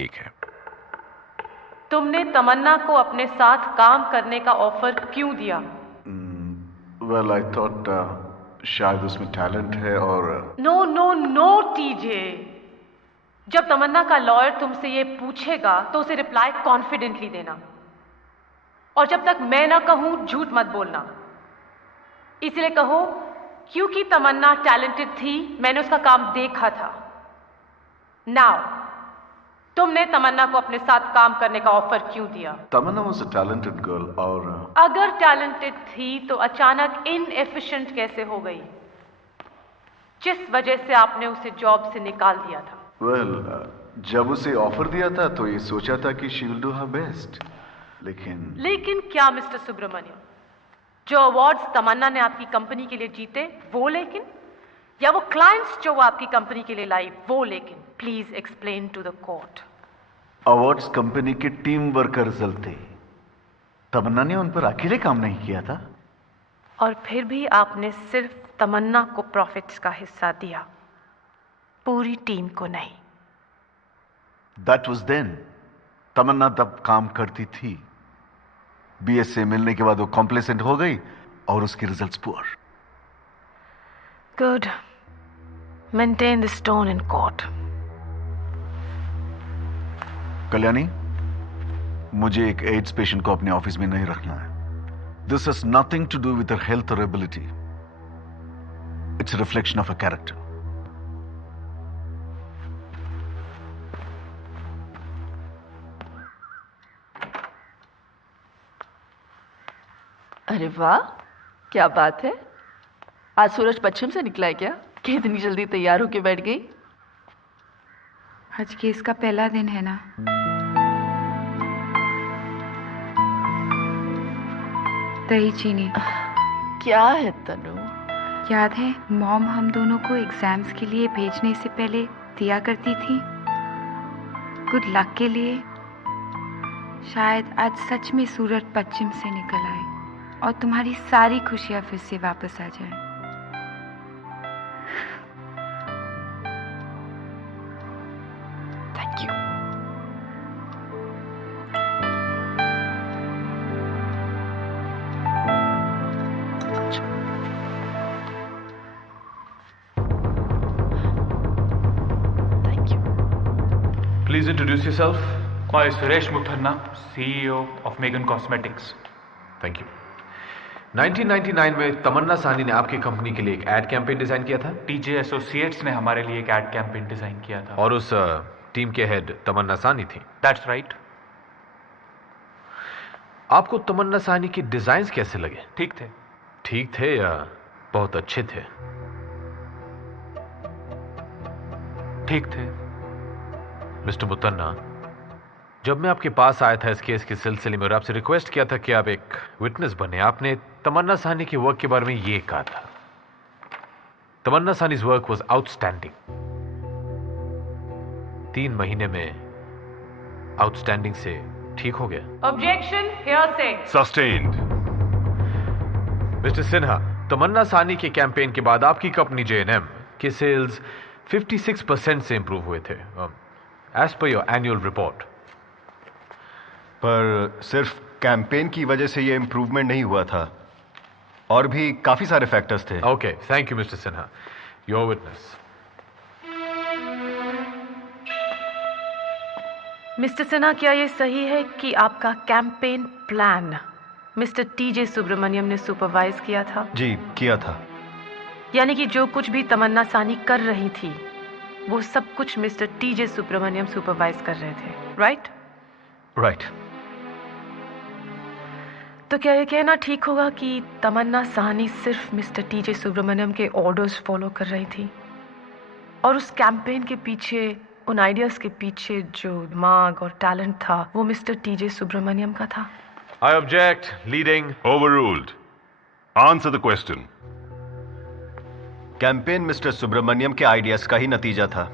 ठीक है। तुमने तमन्ना को अपने साथ काम करने का ऑफर क्यों दिया? वेल आई थॉट शायद उसमें टैलेंट है और नो नो नो टीजे, जब तमन्ना का लॉयर तुमसे ये पूछेगा तो उसे रिप्लाई कॉन्फिडेंटली देना, और जब तक मैं ना कहूं झूठ मत बोलना। इसलिए कहो क्योंकि तमन्ना टैलेंटेड थी, मैंने उसका काम देखा था। नाउ तुमने तमन्ना को अपने साथ काम करने का ऑफर क्यों दिया? तमन्ना वाज अ टैलेंटेड गर्ल और अगर टैलेंटेड थी तो अचानक इनएफिशिएंट कैसे हो गई, जिस वजह से आपने उसे जॉब से निकाल दिया था? वेल जब उसे ऑफर दिया था तो ये सोचा था कि she will do her best, लेकिन क्या मिस्टर सुब्रमण्यम, जो अवार्ड्स तमन्ना ने आपकी कंपनी के लिए जीते वो लेकिन, या वो क्लाइंट्स जो वो आपकी कंपनी के लिए लाई वो लेकिन? Please explain to the court. Awards company के टीम वर्क का रिजल्ट थे। तमन्ना ने उन पर अकेले काम नहीं किया था। और फिर भी आपने सिर्फ तमन्ना को प्रॉफिट्स का हिस्सा दिया, पूरी टीम को नहीं। That was then. तमन्ना तब काम करती थी। बीएस से मिलने के बाद वो कॉम्प्लेसेंट हो गई और उसके results poor. Good, maintain this tone in court. Kalyani, मुझे एक एड्स पेशेंट को अपने ऑफिस में नहीं रखना है। This has nothing to do with her health और ability. It's a reflection of a character. अरे वाह, क्या बात है। आज सूरज पश्चिम से निकला है क्या कि इतनी जल्दी तैयार होके बैठ गई? आज केस का पहला दिन है ना। दही चीनी। क्या है तनु? याद है मॉम हम दोनों को एग्जाम्स के लिए भेजने से पहले दिया करती थी, गुड लक के लिए। शायद आज सच में सूरज पश्चिम से निकल आए और तुम्हारी सारी खुशियां फिर से वापस आ जाए। Thank you. Thank you. Please introduce yourself. I am Suresh Mukherjee, CEO of Megan Cosmetics. Thank you. 1999 में तमन्ना साहनी ने आपकी कंपनी के लिए एक एड कैंपेन डिजाइन किया था। TJ एसोसिएट्स ने हमारे लिए एक एड कैंपेन डिजाइन किया था। और उस टीम के हेड तमन्ना साहनी थी। That's right. आपको तमन्ना साहनी की डिजाइन्स कैसे लगे? ठीक थे। ठीक थे या बहुत अच्छे थे? ठीक थे। मिस्टर मुतन्ना, जब मैं आपके पास आया था इस केस के सिलसिले में और आपसे रिक्वेस्ट किया था कि आप एक विटनेस बने, आपने तमन्ना साहनी के वर्क के बारे में ये कहा था, तमन्ना साहनी's वर्क वाज आउटस्टैंडिंग। 3 महीने में आउटस्टैंडिंग से ठीक हो गया। ऑब्जेक्शन, हियर से सस्टेन्ड। मिस्टर सिन्हा, तमन्ना साहनी के कैंपेन के बाद आपकी कंपनी J&M के सेल्स 56% से इंप्रूव हुए थे, as per your annual report. पर सिर्फ कैंपेन की वजह से ये इंप्रूवमेंट नहीं हुआ था, और भी काफी सारे फैक्टर्स थे। Okay, thank you mister Sinha. Your witness. Mister Sinha, क्या ये सही है कि आपका campaign plan mister TJ Subramanyam ने सुपरवाइज किया था? जी, किया था। यानी कि जो कुछ भी तमन्ना साहनी कर रही थी वो सब कुछ मिस्टर TJ सुब्रमण्यम सुपरवाइज कर रहे थे, राइट? राइट। तो क्या ये कहना ठीक होगा कि तमन्ना साहनी सिर्फ मिस्टर TJ सुब्रमण्यम के ऑर्डर्स फॉलो कर रही थी, और उस कैंपेन के पीछे, उन आइडियाज के पीछे जो दिमाग और टैलेंट था वो मिस्टर TJ सुब्रमण्यम का था? I object, leading. Overruled. Answer the question. Campaign mister Subramanyam के आइडियाज का ही नतीजा था।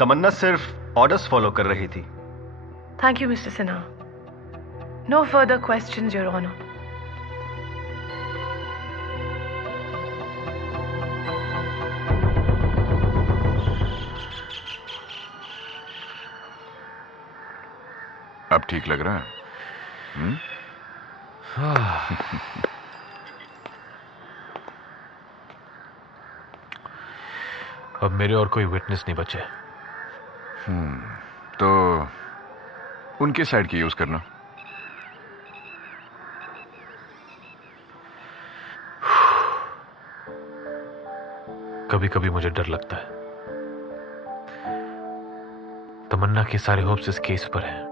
तमन्ना सिर्फ ऑर्डर्स फॉलो कर रही थी। Thank you mister Sinha. No further questions your honour. अब ठीक लग रहा है? अब मेरे और कोई विटनेस नहीं बचे। तो उनके साइड की यूज करना। कभी कभी मुझे डर लगता है, तमन्ना के सारे होप्स इस केस पर हैं,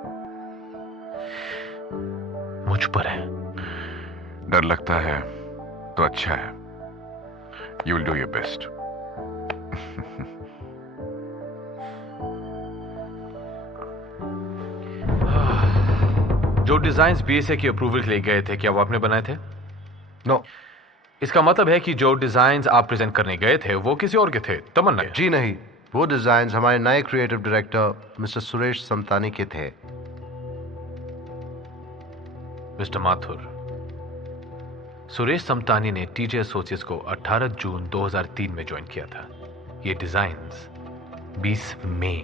मुझ पर है। डर लगता है तो अच्छा है। You will do your best. जो डिजाइन्स बीएसए की अप्रूवल के लिए गए थे, क्या वो आपने बनाए थे? नो। इसका मतलब है कि जो डिजाइन्स आप प्रेजेंट करने गए थे वो किसी और के थे, तमन्ना के? जी नहीं, वो डिजाइन्स हमारे नए creative director mister Suresh Samtani के थे। मिस्टर माथुर, सुरेश समतानी ने टीजे एसोसिएट्स को 18 जून 2003 में ज्वाइन किया था। ये डिजाइन्स 20 मई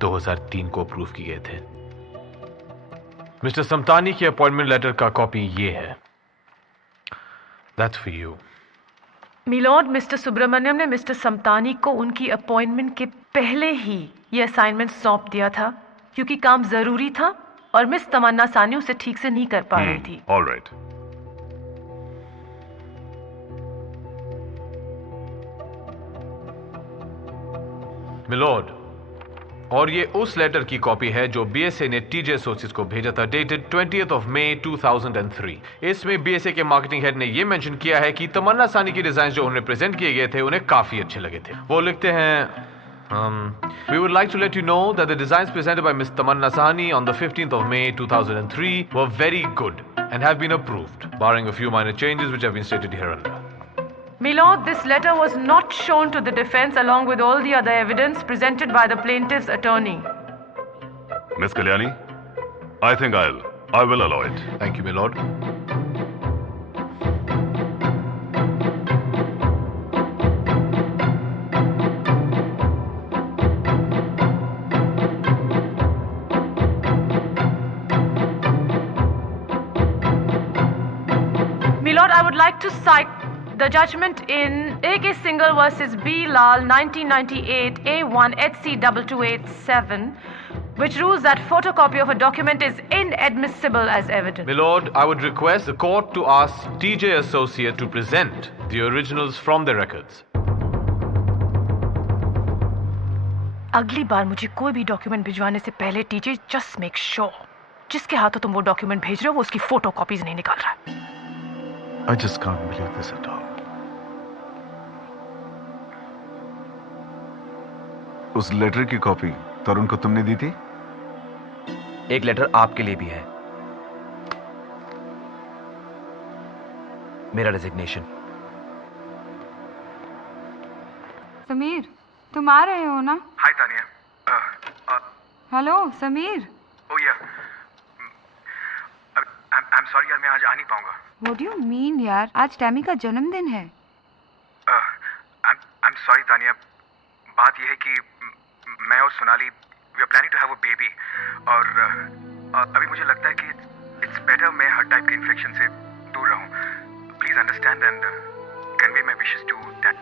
2003 को अप्रूव किए गए थे। मिस्टर समतानी की अपॉइंटमेंट लेटर का कॉपी ये है। That's for you. Milord, mister Subramanyam ने मिस्टर समतानी को उनकी अपॉइंटमेंट के पहले ही ये असाइनमेंट सौंप दिया था, क्योंकि काम जरूरी था और मिस तमन्ना सानी उसे ठीक से नहीं कर पा रही थी। All right. मिलॉर्ड, और ये उस लेटर की कॉपी है जो बीएसए ने टीजे एसोसिएट्स को भेजा था, डेटेड 20th of May 2003। इसमें बीएसए के मार्केटिंग हेड ने ये मेंशन किया है कि तमन्ना सानी की डिजाइन जो उन्हें प्रेजेंट किए गए थे उन्हें काफी अच्छे लगे थे। वो लिखते हैं, we would like to let you know that the designs presented by Miss Tamanna Sahni on the 15th of May 2003 were very good and have been approved, barring a few minor changes which have been stated hereunder. Milord, this letter was not shown to the defense along with all the other evidence presented by the plaintiff's attorney. Miss Kalyani, I think I will allow it. Thank you, my lord. Milord, I would like to cite the judgment in A.K. Singhal versus B. Lal, 1998, A1 HC 2287, which rules that photocopy of a document is inadmissible as evidence. My lord, I would request the court to ask TJ Associate to present the originals from the records. अगली बार मुझे कोई भी document भिजवाने से पहले TJ just make sure जिसके हाथों तुम वो डॉक्यूमेंट भेज रहे हो वो उसकी फोटो कॉपीज नहीं निकाल रहा है। I just can't believe this at all. उस लेटर की कॉपी तरुण को तुमने दी थी? एक लेटर आपके लिए भी है, मेरा रेजिग्नेशन। समीर, तुम आ रहे हो ना? हाय तानिया। हेलो समीर। ओह या, आई एम सॉरी यार, मैं आज आ नहीं पाऊंगा। What do you mean यार? आज टैमी का जन्मदिन है। I am sorry Tania. बात यह है कि मैं और Sonali we are planning to have a baby और अभी मुझे लगता है कि इट्स बेटर मैं हर टाइप के इन्फेक्शन से दूर रहूं। Please understand and convey my wishes to that.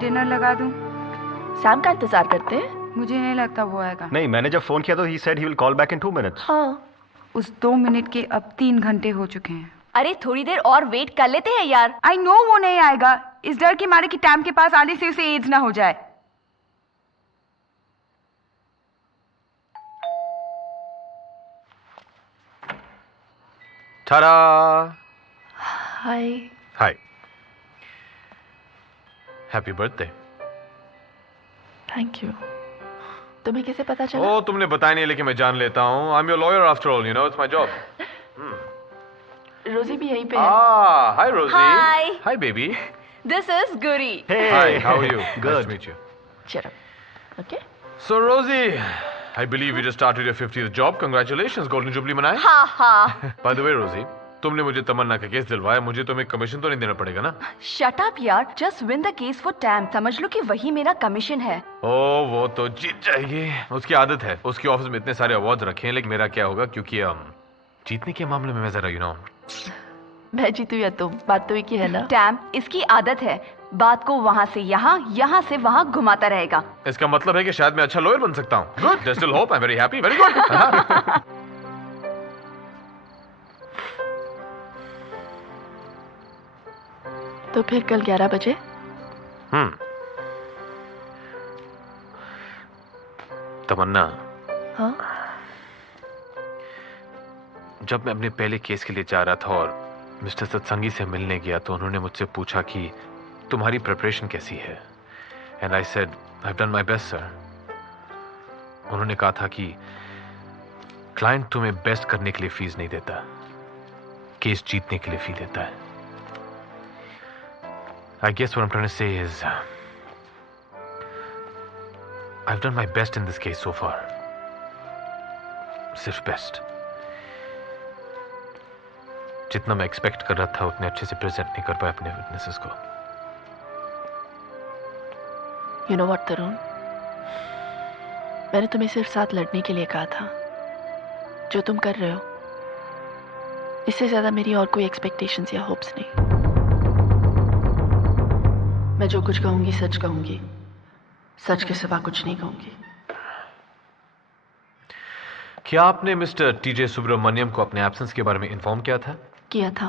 Dinner लगा दूं? सैम का इंतजार करते हैं। मुझे नहीं लगता वो आएगा। नहीं, मैंने जब फोन किया तो he said he will call back in 2 minutes। हाँ, उस 2 मिनट के अब 3 घंटे हो चुके हैं। अरे थोड़ी देर और वेट कर लेते हैं यार। आई नो वो नहीं आएगा, इस डर के मारे कि टैम के पास आने से उसे एड्स ना हो जाए। Ta-da! Hi. Hi. Happy birthday. Thank you. तुम्हें कैसे पता चला? ओ, तुमने बताया नहीं लेकिन मैं जान लेता हूँ। I'm your lawyer after all, you know, it's my job. रोजी भी यहीं पे है। Ah, hi Rosie. Hi. Hi baby. This is Guri. Hi, how are you? Good. Nice to meet you. चलो, okay. So Rosie, I believe you just started your 50th job. Congratulations, Golden Jubilee manaye. Ha ha. By the way, Rosie, तुमने मुझे तमन्ना का case दिलवाया, मुझे तुम्हें commission तो नहीं देना पड़ेगा ना? शट अप यार, just win the case for time, समझ लो कि वही मेरा कमीशन है। ओ वो तो जीत जाएगी, उसकी आदत है। उसके ऑफिस में इतने सारे अवार्ड्स रखे हैं, लेकिन मेरा क्या होगा, क्योंकि जीतने के मामले में मैं जरा मैं जीतू या तुम, बात तो एक ही है ना। टैम, इसकी आदत है बात को वहां से यहाँ, यहाँ से वहां घुमाता रहेगा। इसका मतलब है कि शायद मैं अच्छा लॉयर बन सकता हूँ। Good, there still hope, I am very happy, very good. तो फिर कल 11 बजे? तमन्ना, हाँ? जब मैं अपने पहले केस के लिए जा रहा था और मिस्टर सत्संगी से मिलने गया तो उन्होंने मुझसे पूछा कि तुम्हारी प्रिपरेशन कैसी है। And I said I have done my best sir. उन्होंने कहा था कि क्लाइंट तुम्हें बेस्ट करने के लिए फीस नहीं देता, केस जीतने के लिए फी देता है। I guess what I am trying to say is I have done my best in this case so far, सिर्फ बेस्ट। जितना मैं एक्सपेक्ट कर रहा था उतने अच्छे से प्रेजेंट नहीं कर पाया अपने विटनेसेस को। यू नो व्हाट तरुण, मैंने तुम्हें सिर्फ साथ लड़ने के लिए कहा था। जो तुम कर रहे हो, इससे ज्यादा मेरी और कोई एक्सपेक्टेशंस या होप्स नहीं। मैं जो कुछ कहूंगी सच कहूंगी, सच के सिवा कुछ नहीं कहूंगी। क्या आपने मिस्टर टीजे सुब्रमण्यम को अपने एब्सेंस के बारे में इन्फॉर्म किया था? किया था।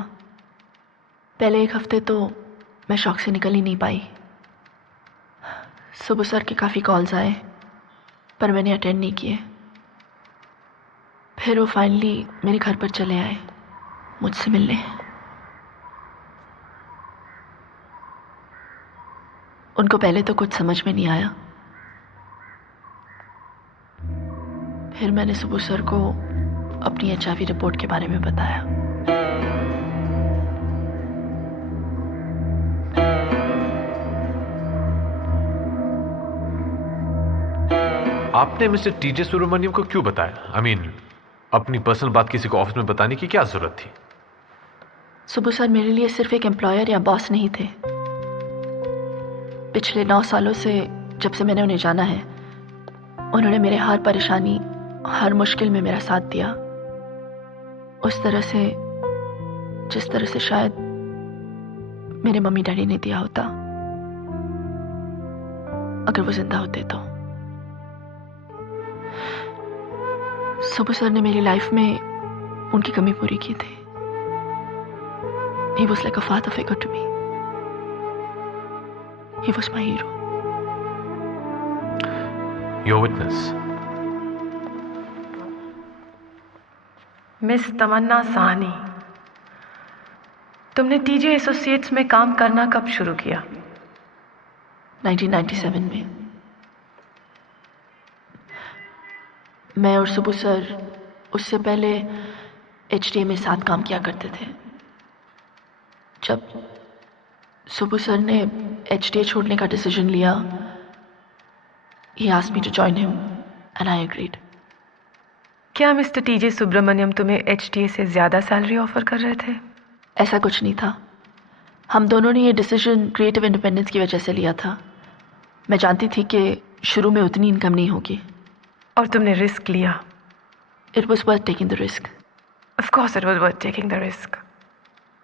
पहले एक हफ्ते तो मैं शॉक से निकल ही नहीं पाई। सुबह सर के काफ़ी कॉल्स आए पर मैंने अटेंड नहीं किए। फिर वो फाइनली मेरे घर पर चले आए मुझसे मिलने। उनको पहले तो कुछ समझ में नहीं आया। फिर मैंने सुबह सर को अपनी HIV रिपोर्ट के बारे में बताया। आपने मिस्टर टीजे सुब्रमण्यम को क्यों बताया? I mean, अपनी पर्सनल बात किसी को ऑफिस में बताने की क्या जरूरत थी? सुबह सर मेरे लिए सिर्फ एक एम्प्लॉयर या बॉस नहीं थे। पिछले 9 सालों से जब से मैंने उन्हें जाना है, उन्होंने मेरे हर परेशानी, हर मुश्किल में मेरा साथ दिया। उस तरह से जिस तरह से शायद मेरे मम्मी डैडी ने दिया होता अगर वो जिंदा होते तो। सुबह सर ने मेरी लाइफ में उनकी कमी पूरी की थी। He was like a father figure to me. He was my hero. Your witness. Miss Tamanna Sahni, तुमने टीजे एसोसिएट्स में काम करना कब शुरू किया? 1997 में। मैं और सुबह सर उससे पहले HTA में साथ काम किया करते थे। जब सुबह सर ने HTA छोड़ने का डिसीजन लिया, he asked me to join him and I agreed. क्या मिस्टर टीजे सुब्रमण्यम तुम्हें HTA से ज्यादा सैलरी ऑफर कर रहे थे? ऐसा कुछ नहीं था। हम दोनों ने ये डिसीजन क्रिएटिव इंडिपेंडेंस की वजह से लिया था। मैं जानती थी कि शुरू में उतनी इनकम नहीं होगी। और तुमने रिस्क लिया? It was worth taking the risk. Of course it was worth taking the risk.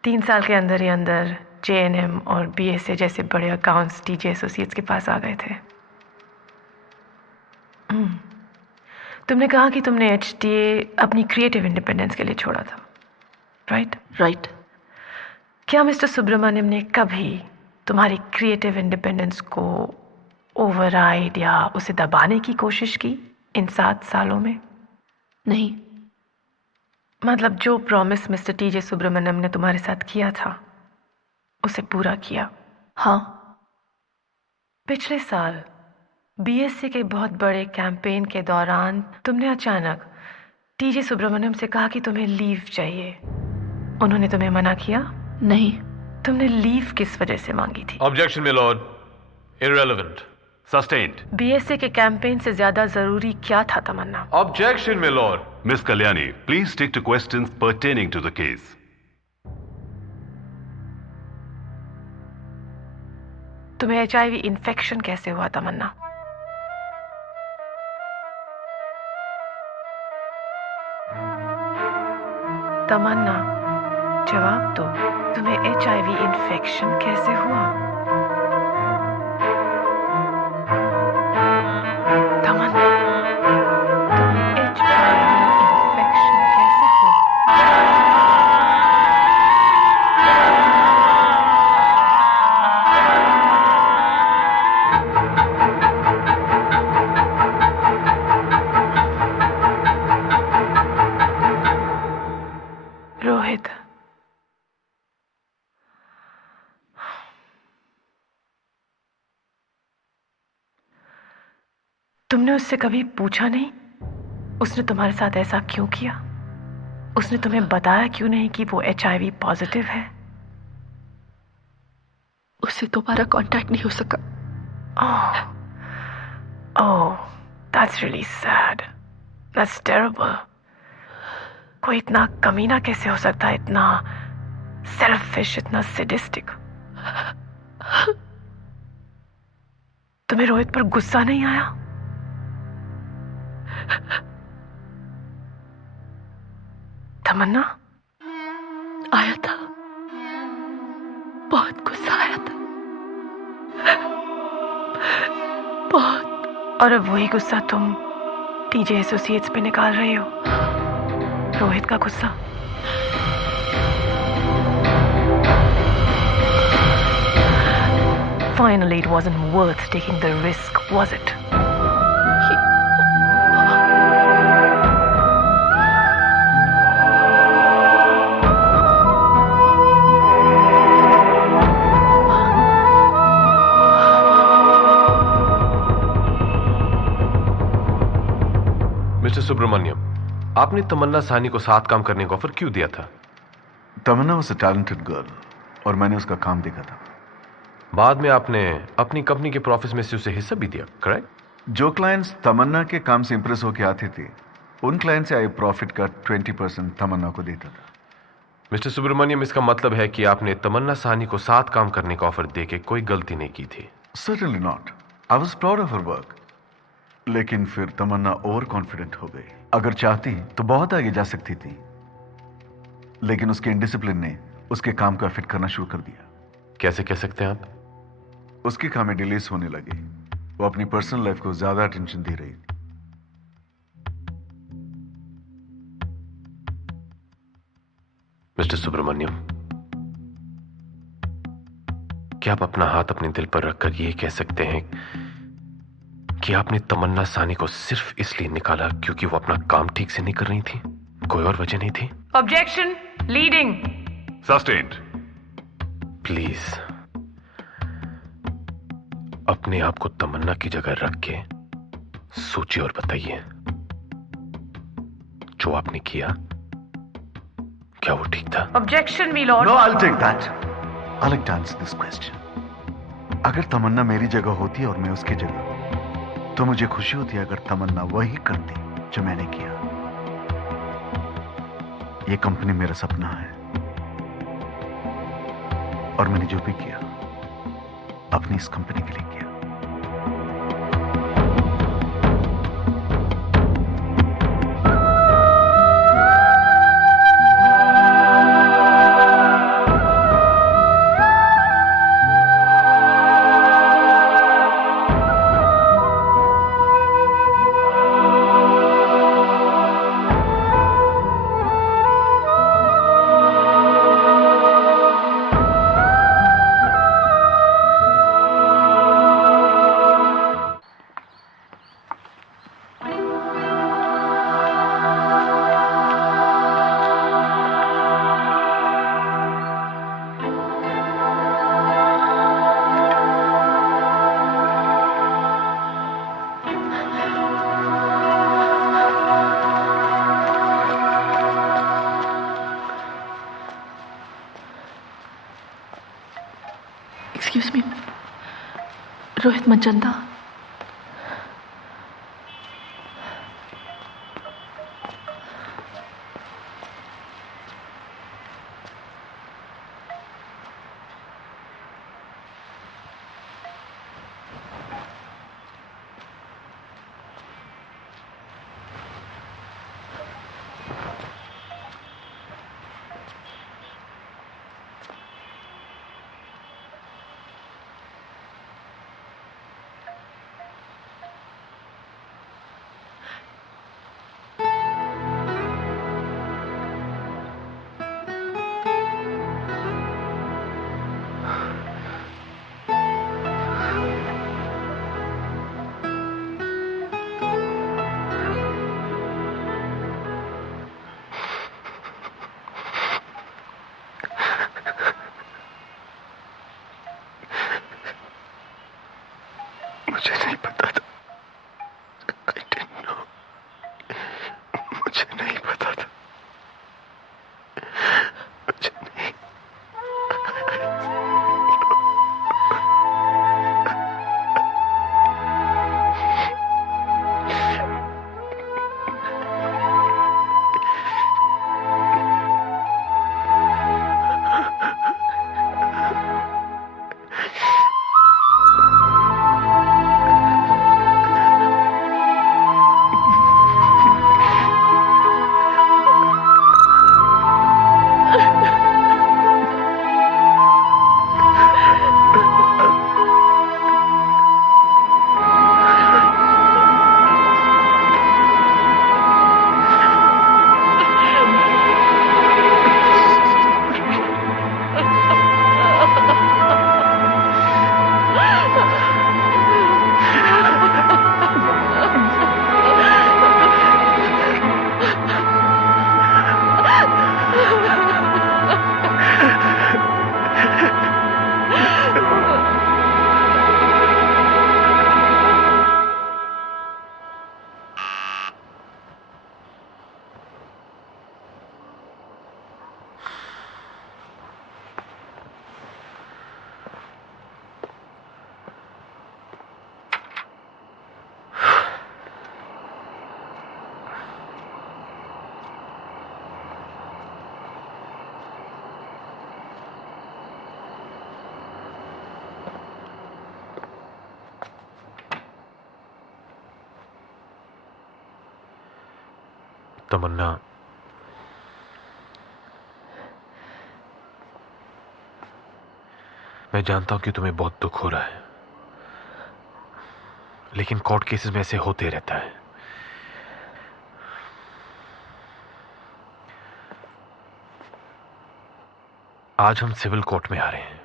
3 साल के अंदर ही अंदर JNM और BSA जैसे बड़े अकाउंट्स टीजे एसोसिएट्स के पास आ गए थे। तुमने कहा कि तुमने HTA अपनी क्रिएटिव इंडिपेंडेंस के लिए छोड़ा था, राइट? राइट। क्या मिस्टर सुब्रमण्यम ने कभी तुम्हारी क्रिएटिव इंडिपेंडेंस को ओवरराइड या उसे दबाने की कोशिश की इन 7 सालों में? नहीं। मतलब जो प्रॉमिस मिस्टर टीजे सुब्रमण्यम ने तुम्हारे साथ किया था उसे पूरा किया? हाँ। पिछले साल BSA के बहुत बड़े कैंपेन के दौरान तुमने अचानक टीजे सुब्रमण्यम से कहा कि तुम्हें लीव चाहिए। उन्होंने तुम्हें मना किया? नहीं। तुमने लीव किस वजह से मांगी थी? Objection my lord, irrelevant, sustained. BSA के कैंपेन से ज्यादा जरूरी क्या था Tamanna? Objection my lord. Miss Kalyani, please stick to questions pertaining to the case. तुम्हें HIV इन्फेक्शन कैसे हुआ तमन्ना? तमन्ना जवाब दो, तुम्हें HIV इन्फेक्शन कैसे हुआ? तमन्ना, तुम्हें HIV इन्फेक्शन कैसे हुआ? रोहित, तुमने उससे कभी पूछा नहीं उसने तुम्हारे साथ ऐसा क्यों किया? उसने तुम्हें बताया क्यों नहीं कि वो HIV पॉजिटिव है? उससे दोबारा कांटेक्ट नहीं हो सका। Oh, that's really sad. That's terrible. कोई इतना कमीना कैसे हो सकता है, इतना सेल्फिश, इतना सैडिस्टिक? तुम्हें रोहित पर गुस्सा नहीं आया? तमन्ना, आया था, बहुत गुस्सा आया था, बहुत। और अब वही गुस्सा तुम TJ एसोसिएट्स पे निकाल रही हो, रोहित का गुस्सा। Finally, it wasn't worth taking the risk, was it? Mister Subramanyam, आपने तमन्ना साहनी को साथ काम करने का ऑफर क्यों दिया था? तमन्ना वाज अ टैलेंटेड गर्ल और मैंने उसका काम देखा था। बाद में आपने अपनी कंपनी के प्रॉफिट्स में से उसे हिस्सा भी दिया, करेक्ट? जो क्लाइंट्स तमन्ना के काम से इंप्रेस होकर आते थे, उन क्लाइंट से आए प्रॉफिट का 20% तमन्ना को देता था। मिस्टर सुब्रमण्यम, इसका मतलब है कि आपने तमन्ना साहनी को साथ काम करने का ऑफर देके कोई गलती नहीं की थी। Certainly not. I was proud of her work. लेकिन फिर तमन्ना ओवर कॉन्फिडेंट हो गई। अगर चाहती तो बहुत आगे जा सकती थी, लेकिन उसके इंडिसिप्लिन ने उसके काम को अफेक्ट करना शुरू कर दिया। कैसे कह सकते हैं आप? उसकी कामें डिलेस होने लगी। वो अपनी पर्सनल लाइफ को ज्यादा अटेंशन दे रही थी। मिस्टर सुब्रमण्यम, क्या आप अपना हाथ अपने दिल पर रखकर यह कह सकते हैं कि आपने तमन्ना साहनी को सिर्फ इसलिए निकाला क्योंकि वो अपना काम ठीक से नहीं कर रही थी? कोई और वजह नहीं थी? Objection, leading. सस्टेन्ड। प्लीज अपने आप को तमन्ना की जगह रख के सोचिए और बताइए, जो आपने किया क्या वो ठीक था? Objection my Lord. No, I'll take that. I'll like to answer this question. अगर तमन्ना मेरी जगह होती और मैं उसकी जगह, तो मुझे खुशी होती अगर तमन्ना वही करती जो मैंने किया। ये कंपनी मेरा सपना है और मैंने जो भी किया अपनी इस कंपनी के लिए किया। Excuse me, Rohit Manchanda. मुझे नहीं पता था। I didn't know. मुझे नहीं पता था। मुझे नहीं। तमन्ना, मैं जानता हूं कि तुम्हें बहुत दुख हो रहा है, लेकिन कोर्ट केसेस में ऐसे होते रहता है। आज हम सिविल कोर्ट में आ रहे हैं,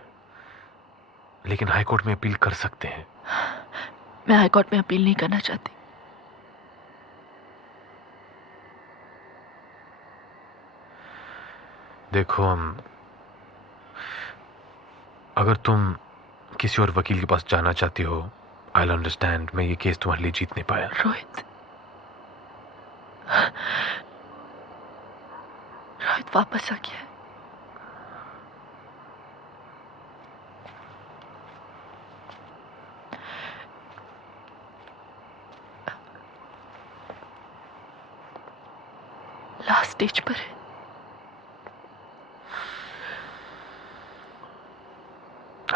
लेकिन हाई कोर्ट में अपील कर सकते हैं। मैं हाई कोर्ट में अपील नहीं करना चाहती। देखो, अगर तुम किसी और वकील के पास जाना चाहती हो, आई विल अंडरस्टैंड। मैं ये केस तुम्हारे लिए जीत नहीं पाया। रोहित वापस आ गया है। लास्ट स्टेज पर है।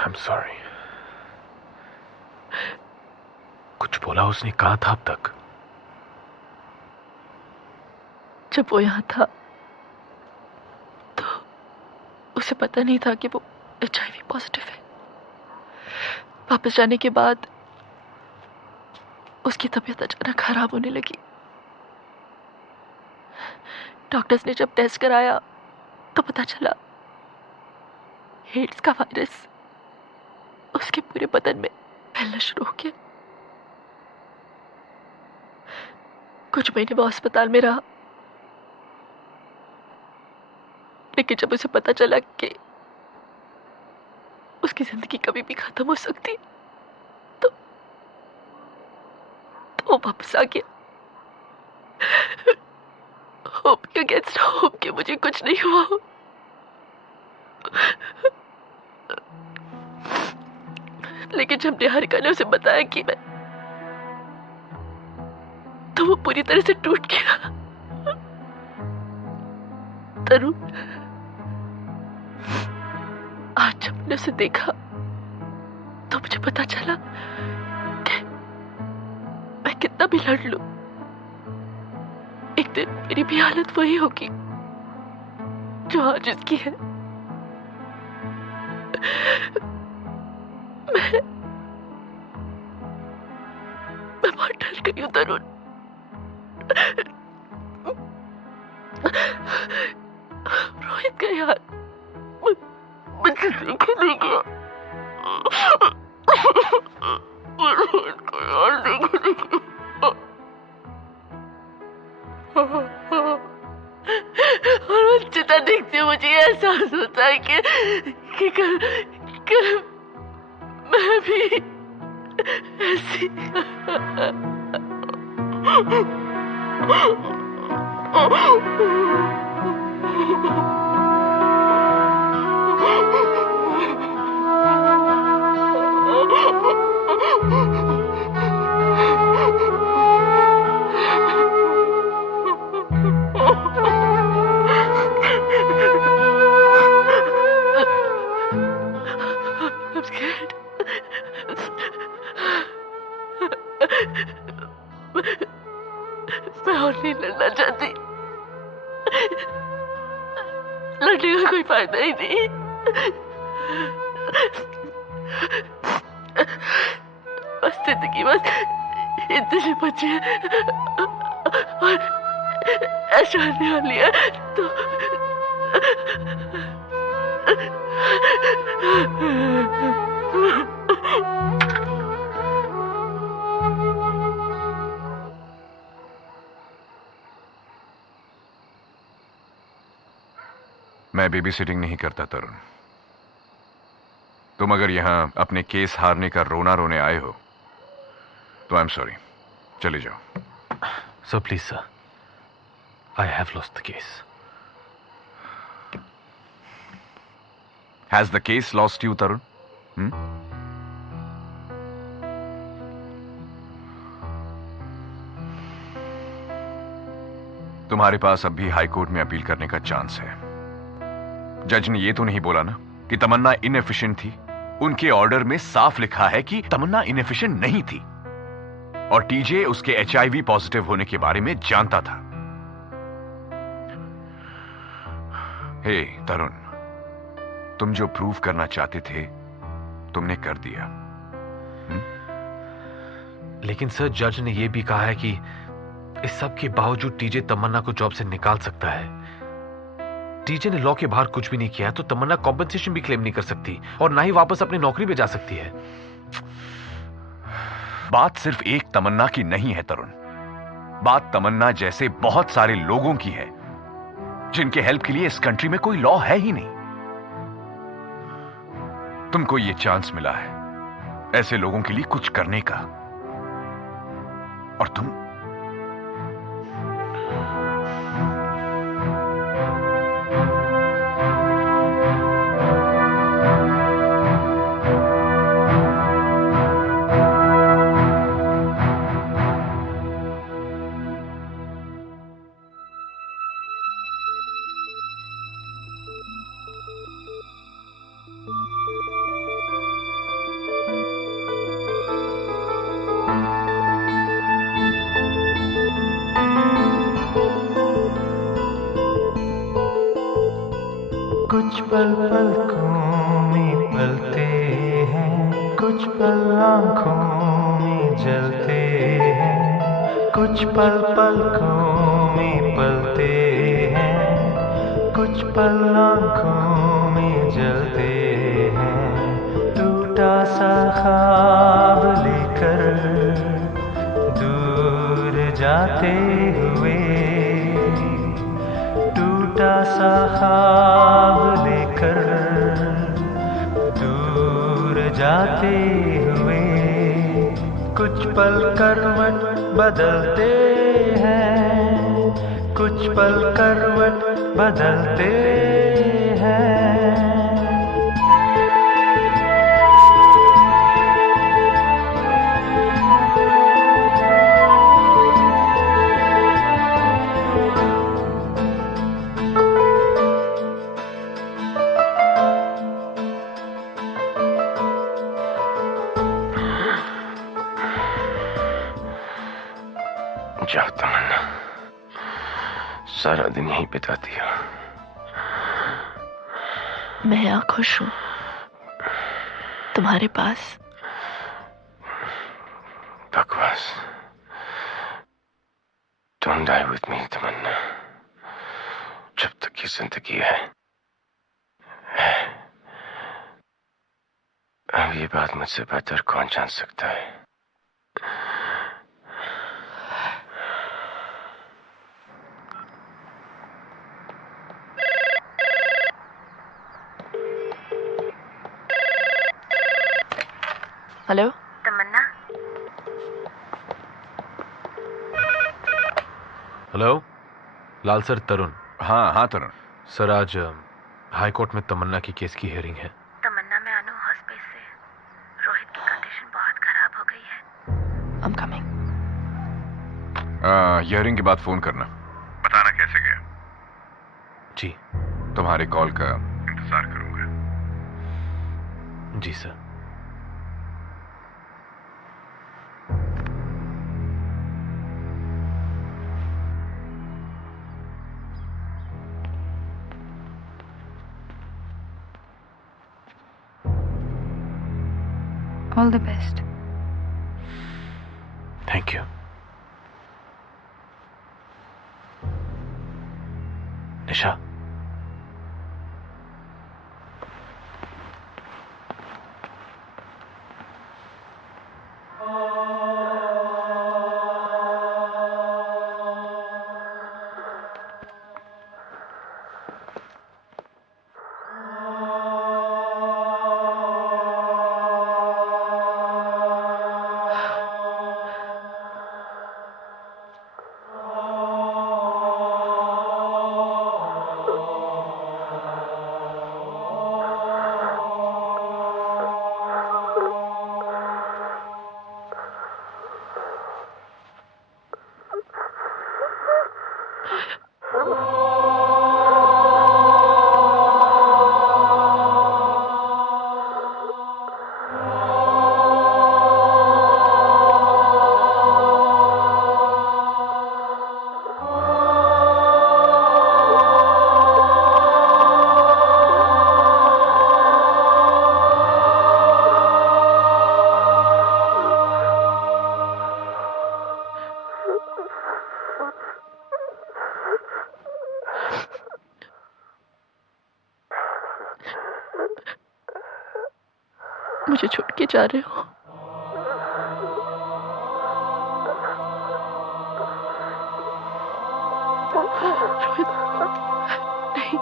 I'm sorry। कुछ बोला उसने? कहा था अब तक? जब वो यहाँ था तो उसे पता नहीं था कि वो HIV पॉजिटिव है। वापस जाने के बाद उसकी तबीयत अचानक खराब होने लगी। डॉक्टर्स ने जब टेस्ट कराया तो पता चला एड्स का वायरस उसके पूरे बदन में फैलना शुरू हो गया। कुछ महीने वो अस्पताल में रहा, लेकिन जब उसे पता चला कि उसकी जिंदगी कभी भी खत्म हो सकती तो वो वापस आ गया। होप के अगेंस्ट होप के मुझे कुछ नहीं हुआ। लेकिन जब निहारिका ने उसे बताया कि मैं, तो वो पूरी तरह से टूट गया। तरुण, आज जब मैंने उसे देखा तो मुझे पता चला कि मैं कितना भी लड़ लूं, एक दिन मेरी भी हालत वही होगी जो आज इसकी है। मैं बहुत डर गई हूं तरुण। रोहित का यार मुझे देखे नहीं गया। रोहित का यार देखे नहीं गया। और वो चिता देखते हुए मुझे एहसास होता है कि कल मैं भी ऐसी I'm scared. मैं और नहीं लड़ना चाहती। लड़ने का कोई फायदा ही नहीं। बस जिंदगी बस इतने बच्चे और ऐसा आने वाली है तो मैं बेबी सिटिंग नहीं करता तरुण। तुम अगर यहां अपने केस हारने का रोना रोने आए हो तो आई एम सॉरी, चले जाओ। Sir please sir, I have lost the case. Has the case lost you Tarun? तुम्हारे पास अब भी हाई कोर्ट में अपील करने का चांस है। जज ने यह तो नहीं बोला ना कि तमन्ना इनएफिशिएंट थी। उनके ऑर्डर में साफ लिखा है कि तमन्ना इनएफिशिएंट नहीं थी और टीजे उसके एचआईवी पॉजिटिव होने के बारे में जानता था। हे तरुण, तुम जो प्रूव करना चाहते थे तुमने कर दिया। लेकिन सर जज ने यह भी कहा है कि इस सब के बावजूद टीजे तमन्ना को जॉब से निकाल सकता है। टीजे ने लॉ के बाहर कुछ भी नहीं किया तो तमन्ना कॉम्पेंसेशन भी क्लेम नहीं कर सकती और ना ही वापस अपनी नौकरी पे जा सकती है। बात सिर्फ एक तमन्ना की नहीं है तरुण, बात तमन्ना जैसे बहुत सारे लोगों की है जिनके हेल्प के लिए इस कंट्री में कोई लॉ है ही नहीं। तुमको यह चांस मिला है ऐसे लोगों के लिए कुछ करने का और तुम कुछ पल पलकों में पलते हैं, कुछ पल आँखों में जलते हैं। कुछ पल पलकों में पलते हैं, कुछ पल आँखों में जलते हैं। टूटा सा ख्वाब लेकर दूर जाते हुए, टूटा सा ख्वाब लेकर दूर जाते हुए। कुछ पल करवट बदलते हैं, कुछ पल करवट बदलते हैं। जाओ तमन्ना, सारा दिन यहीं बिता दिया। मैं यहाँ खुश हूँ तुम्हारे पास। बकवास। Don't die with me तमन्ना। जब तक ये जिंदगी है अब ये बात मुझसे बेहतर कौन जान सकता है। हेलो तमन्ना, हेलो, लाल सर, तरुण। हाँ तरुण। सर, आज हाई कोर्ट में तमन्ना की केस की हियरिंग है। तमन्ना में अनु हॉस्पिस से रोहित की कंडीशन बहुत खराब हो गई है। I'm coming. हियरिंग के बाद फोन करना, बताना कैसे गया। जी। तुम्हारे कॉल का इंतजार करूंगा। जी sir. All the best. Thank you. Nisha, मुझे छोड़ के जा रहे हो? रोहित, नहीं।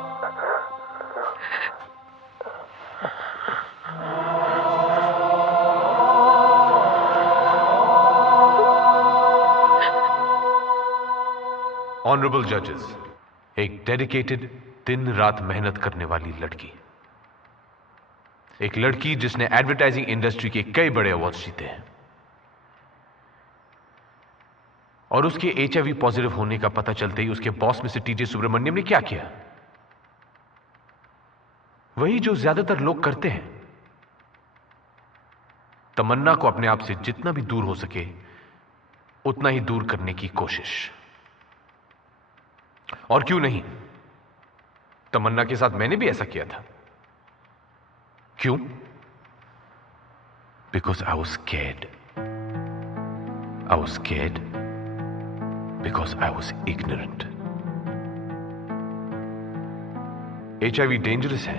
ऑनरेबल जजेस, एक डेडिकेटेड, दिन रात मेहनत करने वाली लड़की, एक लड़की जिसने एडवर्टाइजिंग इंडस्ट्री के कई बड़े अवार्ड्स जीते हैं, और उसके HIV पॉजिटिव होने का पता चलते ही उसके बॉस मिस्टर TJ सुब्रमण्यम ने क्या किया? वही जो ज्यादातर लोग करते हैं, तमन्ना को अपने आप से जितना भी दूर हो सके उतना ही दूर करने की कोशिश। और क्यों नहीं, तमन्ना के साथ मैंने भी ऐसा किया था। क्यों? Because I was scared. I was scared because I was ignorant. HIV dangerous है,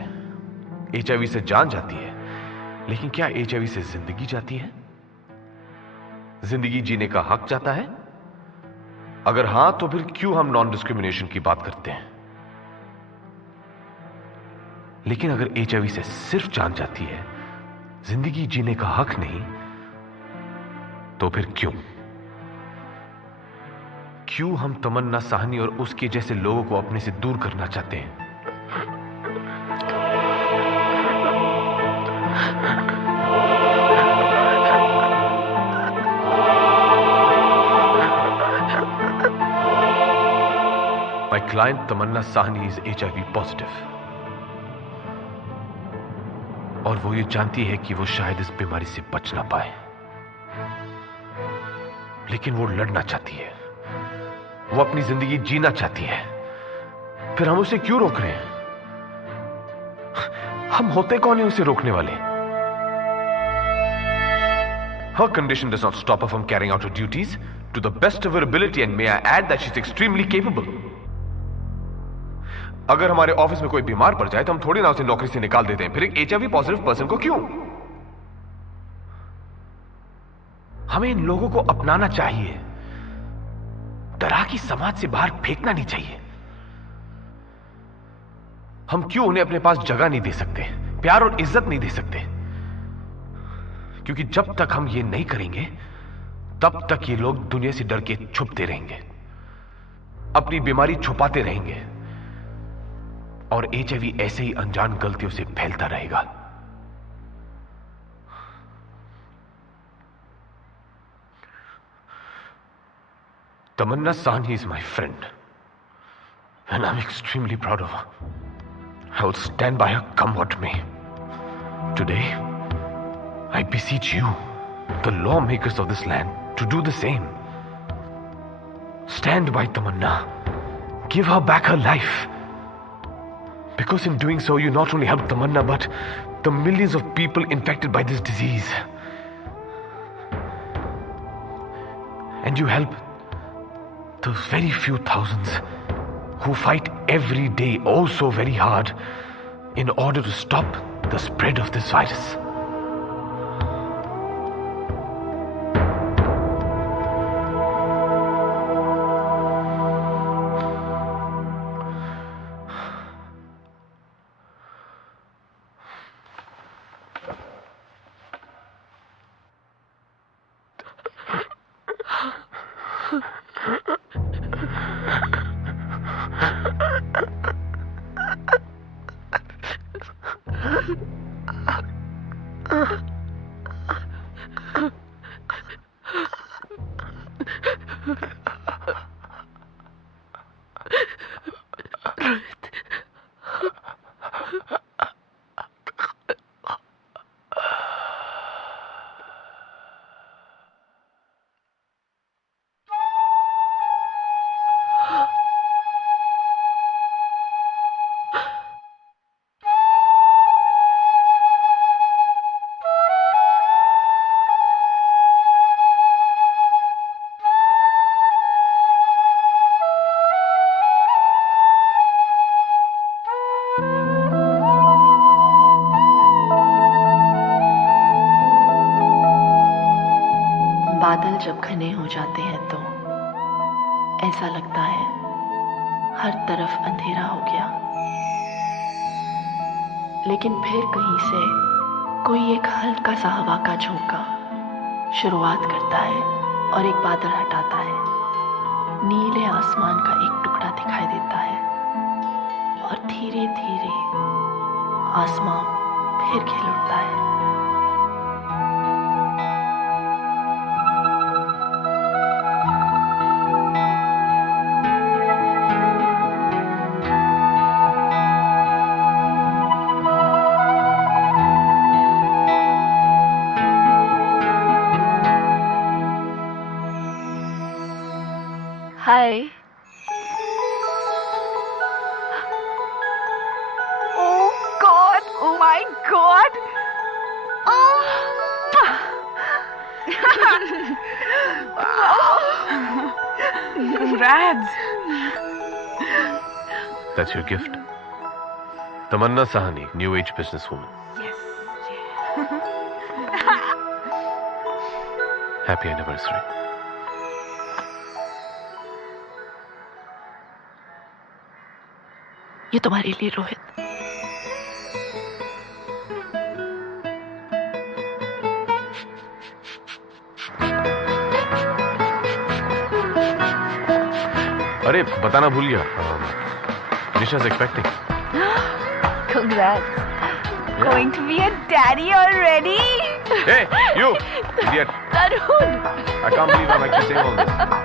HIV से जान जाती है, लेकिन क्या HIV से जिंदगी जाती है? जिंदगी जीने का हक जाता है? अगर हां, तो फिर क्यों हम नॉन डिस्क्रिमिनेशन की बात करते हैं? लेकिन अगर HIV से सिर्फ जान जाती है, जिंदगी जीने का हक नहीं, तो फिर क्यों? क्यों हम तमन्ना साहनी और उसके जैसे लोगों को अपने से दूर करना चाहते हैं? My client Tamannaah Sahni is HIV positive. और वो ये जानती है कि वो शायद इस बीमारी से बच ना पाए, लेकिन वो लड़ना चाहती है, वो अपनी जिंदगी जीना चाहती है। फिर हम उसे क्यों रोक रहे हैं? हम होते कौन है उसे रोकने वाले? Her condition does not stop her from carrying out her duties to the best of her ability, and may I add that she's extremely capable. अगर हमारे ऑफिस में कोई बीमार पड़ जाए तो हम थोड़ी ना उसे नौकरी से निकाल देते हैं, फिर एक HIV पॉजिटिव पर्सन को क्यों? हमें इन लोगों को अपनाना चाहिए, तरह की समाज से बाहर फेंकना नहीं चाहिए। हम क्यों उन्हें अपने पास जगह नहीं दे सकते, प्यार और इज्जत नहीं दे सकते? क्योंकि जब तक हम ये नहीं करेंगे, तब तक ये लोग दुनिया से डर के छुपते रहेंगे। अपनी बीमारी छुपाते रहेंगे और एचआईवी ऐसे ही अनजान गलतियों से फैलता रहेगा। Tamanna Sahni is my friend, and I'm extremely proud of her. I will stand by her, come what may. Today, I beseech you, the lawmakers of this land, to do the same. Stand by Tamanna. Give her back her life. Because in doing so, you not only help Tamanna, but the millions of people infected by this disease. And you help those very few thousands who fight every day oh so very hard in order to stop the spread of this virus. बादल जब घने हो जाते हैं तो ऐसा लगता है हर तरफ अंधेरा हो गया, लेकिन फिर कहीं से कोई एक हल्का सा हवा का झोंका शुरुआत करता है और एक बादल हटाता है। नीले आसमान का एक टुकड़ा दिखाई देता है और धीरे धीरे आसमान फिर खिल उठता है। Hi. Oh God! Oh my God! Oh! Congrats! That's your gift. Tamanna Sahni, new age businesswoman. Yes. Happy anniversary. ये तुम्हारे लिए रोहित। अरे बताना भूल गया, Nisha's expecting. Congrats. Going to be a daddy already? Hey, you idiot. Tarun. I can't believe I'm actually saying all this.